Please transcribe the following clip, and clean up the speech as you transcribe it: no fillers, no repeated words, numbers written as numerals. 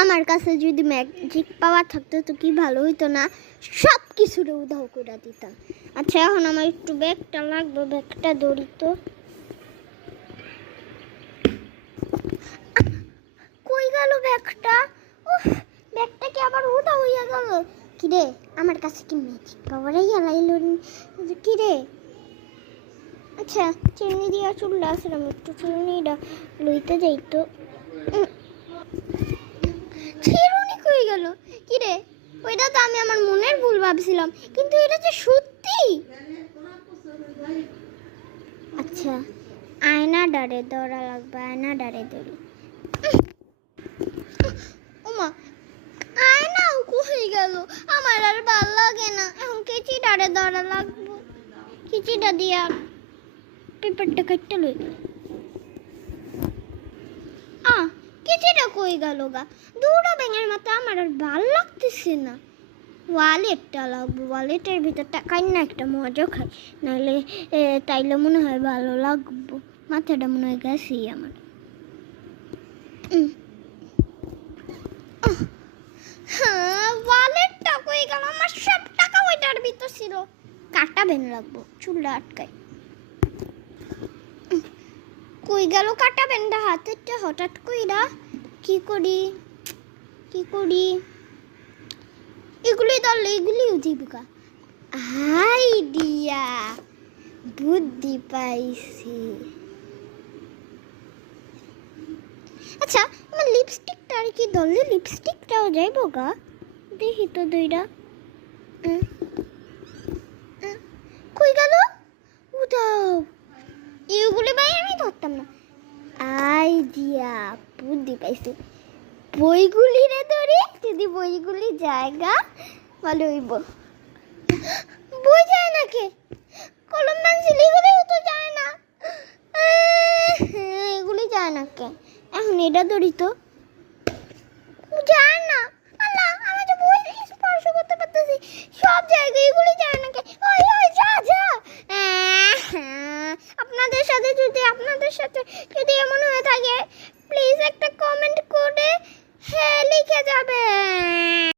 আমার কাছে যদি ম্যাজিক পাওয়ার থাকতো তো কি ভালো হইতো না, সব কিছুরে উধাও করে দিতাম। আচ্ছা এখন আমার একটু ব্যাগটা লাগবে, ব্যাগটা ধরি তো। কই গেল ব্যাগটা? ব্যাগটা কি আবার উধাও হইয়া গেল? কিরে আমার কাছে কি ম্যাজিক পাওয়ারই এলাইল কিরে? আচ্ছা চিনি দিয়া চুল্লা আসলাম, একটু চিনিটা লইতে যাইতো। চিরুনি কই গেল? কিরে ওইটা তো আমি আমার মনের ভুল ভাবছিলাম, কিন্তু এটা যে সত্যি। আচ্ছা আয়না ডারে ধরা লাগবে, আয়না ডারে ধরি। ওমা আয়নাও কই গেল? আমার আর ভাল লাগে না, এখন কেচি ডারে ধরা লাগবে। কেচিটা দিয়া পেপারটা কাটতে লই। কেচিটা কই গেল গা? দুটো ব্যাঙের মাথা আমার আর ভাল লাগতেছে না। ওয়ালেটটা লাগবে, ওয়ালেটের ভিতর টাকাই না একটা মজা খাই, নাহলে তাইলে মনে হয় ভালো লাগবো। মাথাটা মনে হয় গেছি আমার। হ্যাঁ ওয়ালেটটা কই গেল? আমার সব টাকা ওইটার ভিতর ছিল। কাটা বেন লাগবো, চুলটা আটকাই। কই গেল কাটা বেনটা? হাতেরটা হঠাৎ কইরা কি করি কি করি? এগুলি ধরলে এগুলিও জীবিকা। আইডিয়া, বুদ্ধি পাইছি। আচ্ছা আমার লিপস্টিকটা আর কি ধরলে লিপস্টিকটাও যাইব গা? দেখি তো দুইটা কই গেল? উদাও এগুলি ভাই আমি ধরতাম না। আইডিয়া, বুদ্ধি পাইছি। বইগুলি রে ধরে, যদি বইগুলি জায়গা ভালো হইব। বই যায় না কে? কলম পেন্সিল এগুলিও তো যায় না। এগুলি যায় না কে? এখন এটা ধরি তো, যায় না। আল্লাহ আমি তো বই স্পর্শ করতে পারতেছি, সব জায়গায় এগুলি যায় না কে? ওই ওই যা যা। আপনাদের সাথে যদি এমন হয়ে থাকে প্লিজ একটা কমেন্ট করে হ্যাঁ লিখে যাবে।